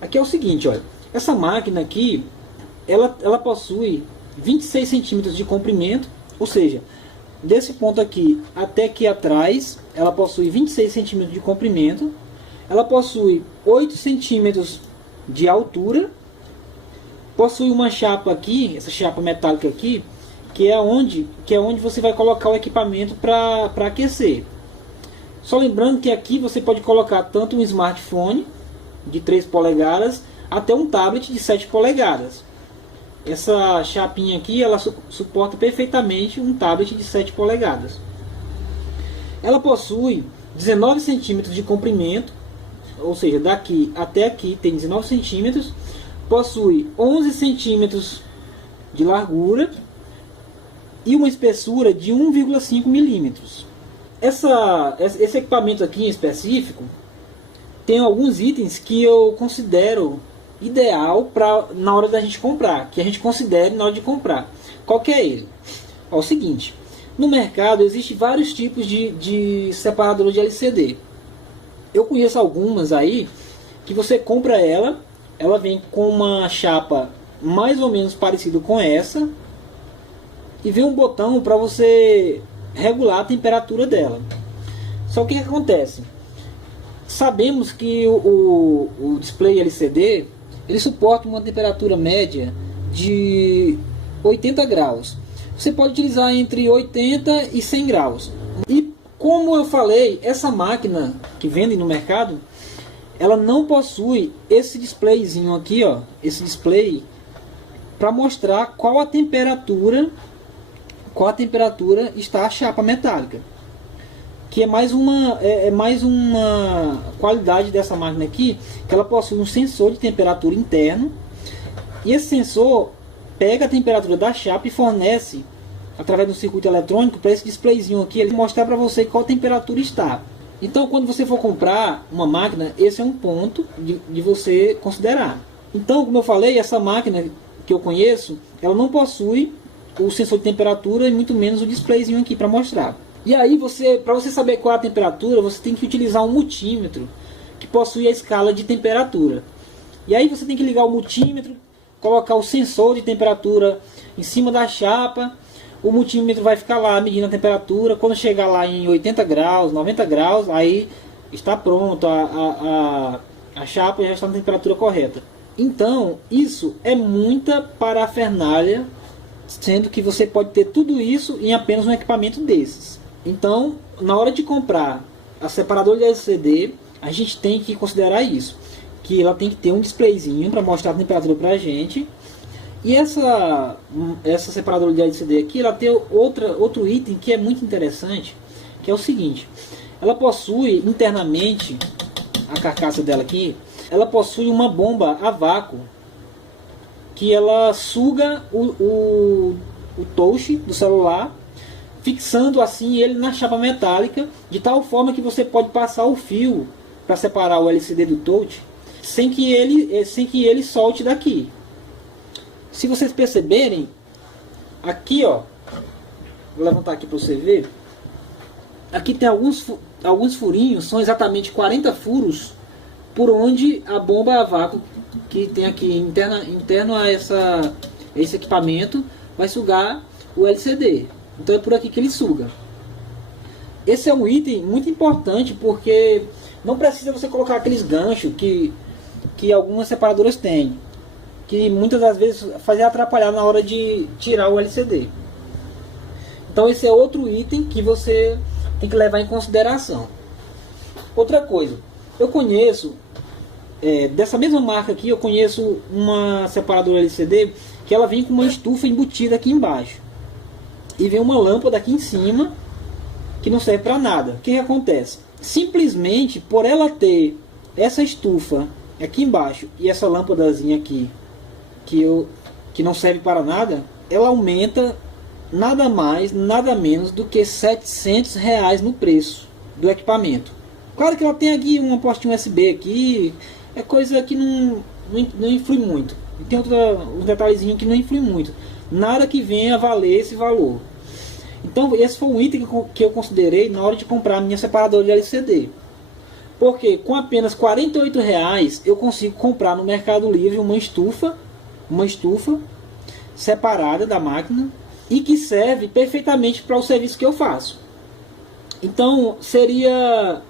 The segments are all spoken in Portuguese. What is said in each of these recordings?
Aqui é o seguinte, olha, essa máquina aqui, ela possui 26 centímetros de comprimento, ou seja, desse ponto aqui até aqui atrás, ela possui 26 centímetros de comprimento, ela possui 8 centímetros de altura, possui uma chapa aqui, essa chapa metálica aqui, que é onde você vai colocar o equipamento para aquecer. Só lembrando que aqui você pode colocar tanto um smartphone de 3 polegadas até um tablet de 7 polegadas. Essa chapinha aqui, ela suporta perfeitamente um tablet de 7 polegadas. Ela possui 19 centímetros de comprimento, ou seja, daqui até aqui tem 19 centímetros, possui 11 centímetros de largura e uma espessura de 1,5 milímetros. Esse equipamento aqui em específico tem alguns itens que eu considero ideal na hora da gente comprar, que a gente considere na hora de comprar. Qual que é ele? É o seguinte, no mercado existem vários tipos de separador de LCD. Eu conheço algumas aí que você compra ela vem com uma chapa mais ou menos parecida com essa e vem um botão para você regular a temperatura dela. Só que o que acontece? Sabemos que o display LCD ele suporta uma temperatura média de 80 graus. Você pode utilizar entre 80 e 100 graus. E como eu falei, essa máquina que vendem no mercado, ela não possui esse displayzinho aqui, ó, esse display para mostrar qual a temperatura está a chapa metálica, que é mais uma qualidade dessa máquina aqui, que ela possui um sensor de temperatura interno, e esse sensor pega a temperatura da chapa e fornece através do circuito eletrônico para esse displayzinho aqui, ele mostrar para você qual temperatura está. Então, quando você for comprar uma máquina, esse é um ponto de você considerar. Então, como eu falei, essa máquina que eu conheço, ela não possui o sensor de temperatura e muito menos o displayzinho aqui para mostrar. E aí, para você saber qual é a temperatura, você tem que utilizar um multímetro que possui a escala de temperatura. E aí você tem que ligar o multímetro, colocar o sensor de temperatura em cima da chapa. O multímetro vai ficar lá medindo a temperatura. Quando chegar lá em 80 graus, 90 graus, aí está pronto, a chapa já está na temperatura correta. Então, isso é muita parafernália, sendo que você pode ter tudo isso em apenas um equipamento desses. Então, na hora de comprar a separador de LCD, a gente tem que considerar isso, que ela tem que ter um displayzinho para mostrar a temperatura para a gente. E essa separadora de LCD aqui, ela tem outro item que é muito interessante, que é o seguinte: ela possui internamente, a carcaça dela aqui, ela possui uma bomba a vácuo, que ela suga o touch do celular, fixando assim ele na chapa metálica, de tal forma que você pode passar o fio para separar o LCD do touch, sem que ele solte daqui. Se vocês perceberem, aqui ó, vou levantar aqui para você ver, aqui tem alguns furinhos, são exatamente 40 furos, por onde a bomba a vácuo que tem aqui interno a esse equipamento vai sugar o LCD. Então é por aqui que ele suga. Esse é um item muito importante, porque não precisa você colocar aqueles ganchos que algumas separadoras têm, que muitas das vezes fazem atrapalhar na hora de tirar o LCD. Então esse é outro item que você tem que levar em consideração. Outra coisa, eu conheço, dessa mesma marca aqui, eu conheço uma separadora LCD que ela vem com uma estufa embutida aqui embaixo. E vem uma lâmpada aqui em cima que não serve para nada. O que acontece? Simplesmente por ela ter essa estufa aqui embaixo e essa lâmpadazinha aqui que não serve para nada, ela aumenta nada mais, nada menos do que R$700 no preço do equipamento. Claro que ela tem aqui uma portinha USB aqui, é coisa que não influi muito. E tem um detalhezinho que não influi muito. Nada que venha a valer esse valor. Então esse foi um item que eu considerei na hora de comprar a minha separadora de LCD. Porque com apenas R$ 48,00 eu consigo comprar no Mercado Livre uma estufa separada da máquina e que serve perfeitamente para o serviço que eu faço. Então seria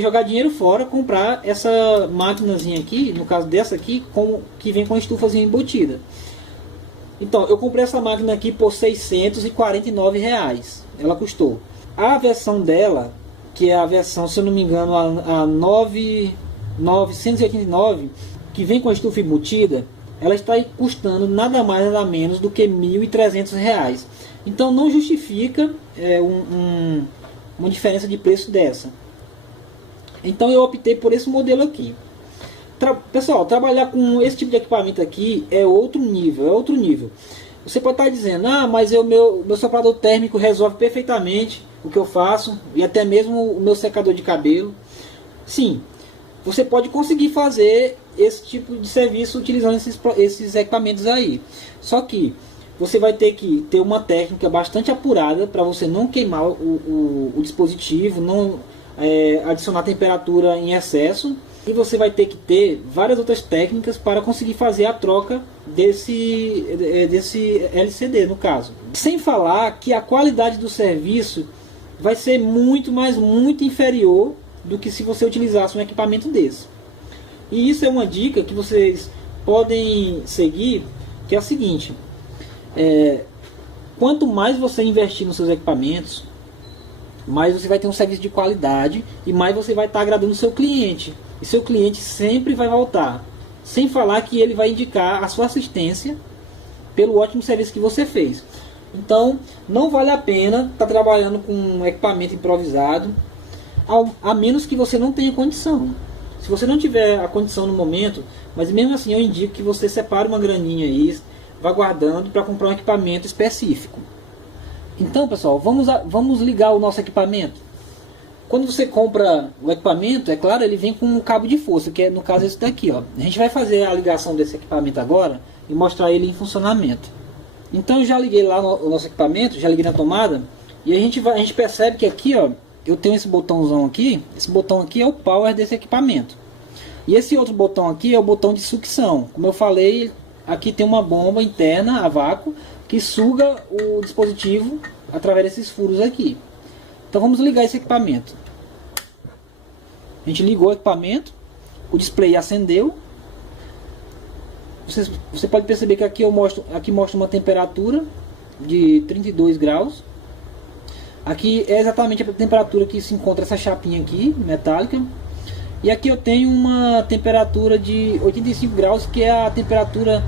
jogar dinheiro fora comprar essa maquinazinha aqui, no caso dessa aqui, que vem com a estufazinha embutida. Então eu comprei essa máquina aqui por R$ 649,00. Ela custou. A versão dela, que é a versão, se eu não me engano, a 989, que vem com a estufa embutida, ela está custando nada mais nada menos do que R$ 1.300. Então não justifica uma diferença de preço dessa. Então eu optei por esse modelo aqui. Pessoal, trabalhar com esse tipo de equipamento aqui é outro nível, Você pode estar dizendo, mas o meu soprador térmico resolve perfeitamente o que eu faço, e até mesmo o meu secador de cabelo. Sim, você pode conseguir fazer esse tipo de serviço utilizando esses equipamentos aí. Só que você vai ter que ter uma técnica bastante apurada para você não queimar o dispositivo, não adicionar temperatura em excesso. E você vai ter que ter várias outras técnicas para conseguir fazer a troca desse LCD, no caso. Sem falar que a qualidade do serviço vai ser muito inferior do que se você utilizasse um equipamento desse. E isso é uma dica que vocês podem seguir, que é a seguinte: quanto mais você investir nos seus equipamentos, mais você vai ter um serviço de qualidade e mais você vai estar agradando o seu cliente. E seu cliente sempre vai voltar. Sem falar que ele vai indicar a sua assistência pelo ótimo serviço que você fez. Então, não vale a pena estar trabalhando com um equipamento improvisado, a menos que você não tenha condição. Se você não tiver a condição no momento, mas mesmo assim eu indico que você separe uma graninha aí, vá guardando para comprar um equipamento específico. Então, pessoal, vamos ligar o nosso equipamento. Quando você compra o equipamento, é claro, ele vem com um cabo de força, que é no caso esse daqui, ó. A gente vai fazer a ligação desse equipamento agora e mostrar ele em funcionamento. Então eu já liguei lá o nosso equipamento, já liguei na tomada, e a gente percebe que aqui, ó, eu tenho esse botãozão aqui. Esse botão aqui é o power desse equipamento. E esse outro botão aqui é o botão de sucção. Como eu falei, aqui tem uma bomba interna a vácuo que suga o dispositivo através desses furos aqui. Então vamos ligar esse equipamento. A gente ligou o equipamento, o display acendeu. Você pode perceber que aqui mostra uma temperatura de 32 graus. Aqui é exatamente a temperatura que se encontra essa chapinha aqui, metálica. E aqui eu tenho uma temperatura de 85 graus, que é a temperatura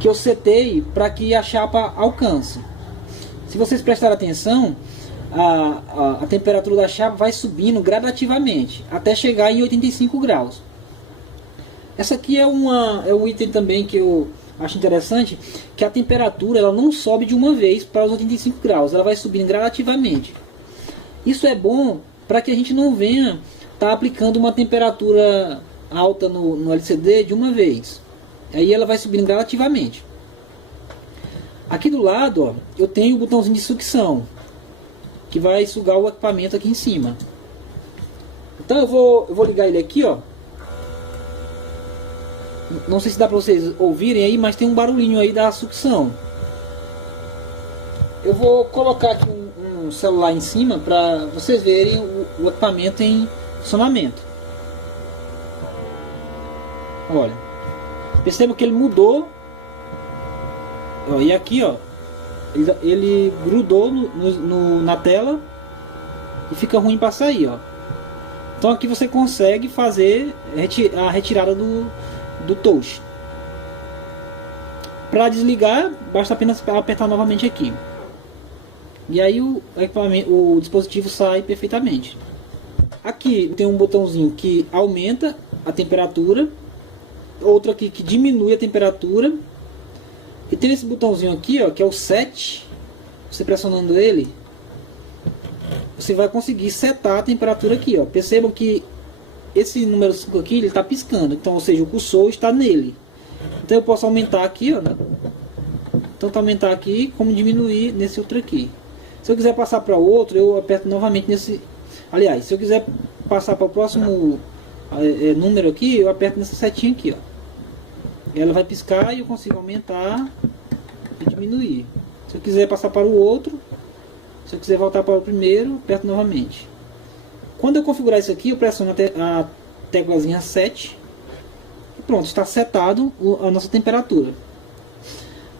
que eu setei para que a chapa alcance. Se vocês prestarem atenção, a temperatura da chapa vai subindo gradativamente até chegar em 85 graus. Essa aqui é um item também que eu acho interessante, que a temperatura ela não sobe de uma vez para os 85 graus, ela vai subindo gradativamente. Isso é bom para que a gente não venha estar aplicando uma temperatura alta no LCD de uma vez. Aí ela vai subindo gradativamente. Aqui do lado, ó, eu tenho o botãozinho de sucção, que vai sugar o equipamento aqui em cima. Então eu vou ligar ele aqui, ó. Não sei se dá para vocês ouvirem aí, mas tem um barulhinho aí da sucção. Eu vou colocar aqui um celular em cima para vocês verem o equipamento em funcionamento. Olha, perceba que ele mudou. Ó, e aqui, ó, ele grudou na tela e fica ruim para sair, ó. Então aqui você consegue fazer a retirada do touch. Para desligar, basta apenas apertar novamente aqui. E aí o dispositivo sai perfeitamente. Aqui tem um botãozinho que aumenta a temperatura, outro aqui que diminui a temperatura. E tem esse botãozinho aqui, ó, que é o set. Você pressionando ele, você vai conseguir setar a temperatura aqui, ó. Percebam que esse número 5 aqui, ele está piscando. Então, ou seja, o cursor está nele. Então eu posso aumentar aqui, ó, né? Tanto aumentar aqui, como diminuir nesse outro aqui. Se eu quiser passar para outro, eu aperto novamente nesse. Aliás, se eu quiser passar para o próximo número aqui, eu aperto nessa setinha aqui, ó. Ela vai piscar e eu consigo aumentar e diminuir. Se eu quiser passar para o outro, se eu quiser voltar para o primeiro, aperto novamente. Quando eu configurar isso aqui, eu pressiono a teclazinha 7 e pronto, está setado a nossa temperatura.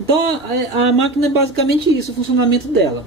Então a máquina é basicamente isso, o funcionamento dela.